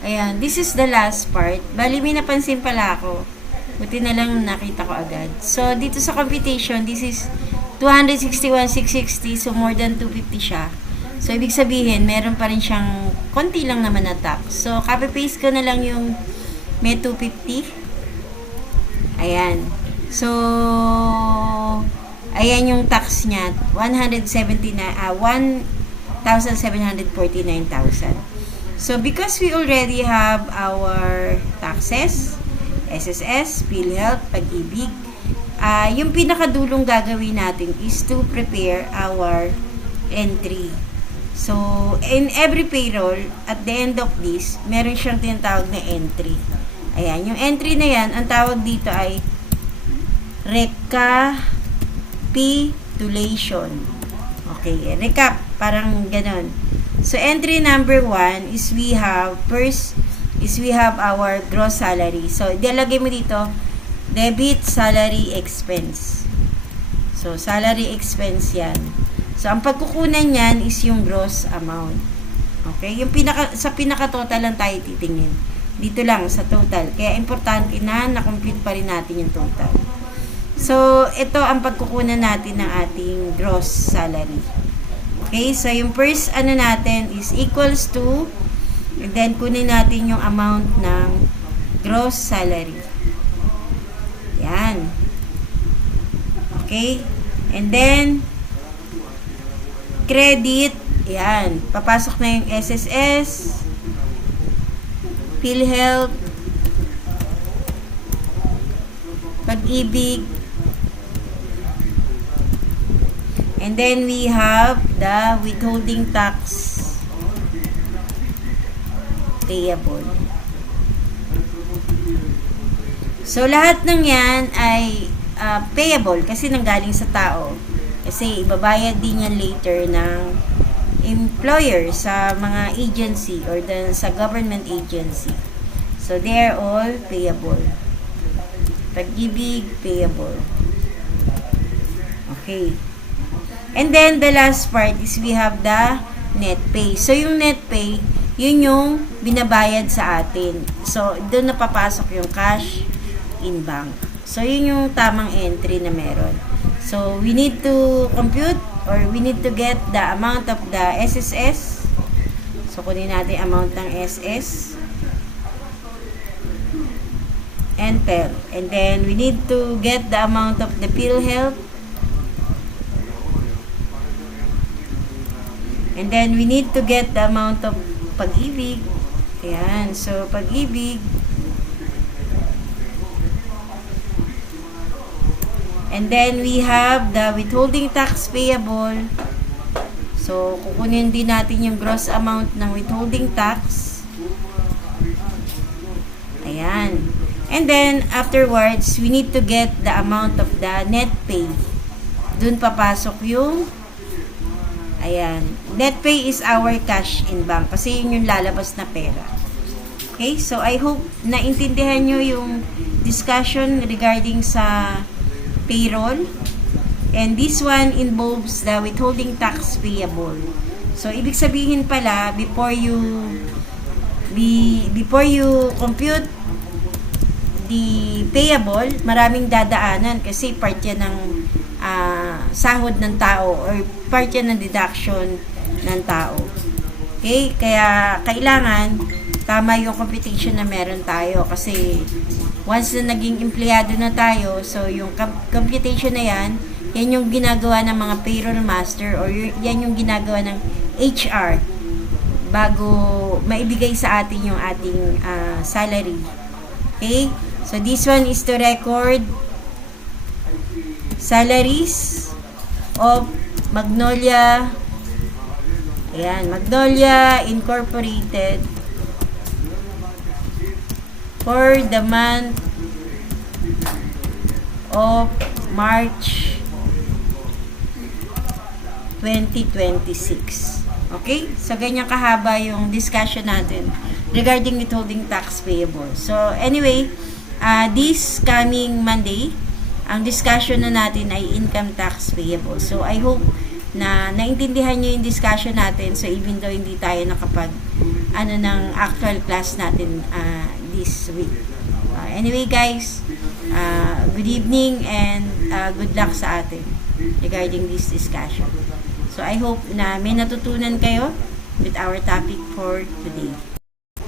Ayan, this is the last part. Bali, may napansin pala ako. Buti na lang nakita ko agad. So, dito sa computation, this is 261,660. So, more than 250 siya. So, ibig sabihin, meron pa rin siyang konti lang naman na tax. So, copy-paste ko na lang yung may 250. Ayan. So, ayan yung tax niya. 1,749,000. So, because we already have our taxes, SSS, PhilHealth, Pag-ibig, yung pinakadulong gagawin natin is to prepare our entry. So, in every payroll, at the end of this, meron siyang tinatawag na entry. Ayan, yung entry na yan, ang tawag dito ay recapitulation. Okay, recap, parang ganon. So, entry number 1 is we have our gross salary. So, ilagay mo dito, debit salary expense. So, salary expense yan. So, ang pagkukunan yan is yung gross amount. Okay? Yung sa pinaka-total lang tayo titingin. Dito lang, sa total. Kaya, importante na na-compute pa rin natin yung total. So, ito ang pagkukunan natin ng ating gross salary. Okay, so yung first natin is equals to, and then kunin natin yung amount ng gross salary. Yan. Okay, and then credit, yan. Papasok na yung SSS, PhilHealth, Pag-ibig, and then we have the withholding tax payable. So, lahat ng yan ay payable kasi nanggaling sa tao. Kasi ibabayad din yan later ng employer sa mga agency or sa government agency. So, they are all payable. Pag-ibig, payable. Okay. And then, the last part is we have the net pay. So, yung net pay, yun yung binabayad sa atin. So, doon napapasok yung cash in bank. So, yun yung tamang entry na meron. So, we need to compute or we need to get the amount of the SSS. So, kunin natin amount ng SS. Enter. And then, we need to get the amount of the PhilHealth. And then, we need to get the amount of Pag-ibig. Ayan. So, Pag-ibig. And then, we have the withholding tax payable. So, kukunin din natin yung gross amount ng withholding tax. Ayan. And then, afterwards, we need to get the amount of the net pay. Doon papasok yung ayan. Net pay is our cash in bank. Kasi yun yung lalabas na pera. Okay? So, I hope naintindihan nyo yung discussion regarding sa payroll. And this one involves the withholding tax payable. So, ibig sabihin pala, before you compute the payable, maraming dadaanan kasi part yan ng sahod ng tao or part yan ng deduction ng tao. Okay? Kaya, kailangan tama yung computation na meron tayo kasi once na naging empleyado na tayo, so yung computation na yan yung ginagawa ng mga payroll master or yan yung ginagawa ng HR bago maibigay sa atin yung ating salary. Okay? So, this one is to record salaries of Magnolia. Ayan, Magnolia Incorporated for the month of March 2026. Okay? So, ganyan kahaba yung discussion natin regarding withholding tax payable. So, anyway, this coming Monday, ang discussion na natin ay income tax payable. So, I hope na naintindihan nyo yung discussion natin. So, even though hindi tayo nakapag ng actual class natin this week. Anyway guys, good evening and good luck sa atin regarding this discussion. So, I hope na may natutunan kayo with our topic for today.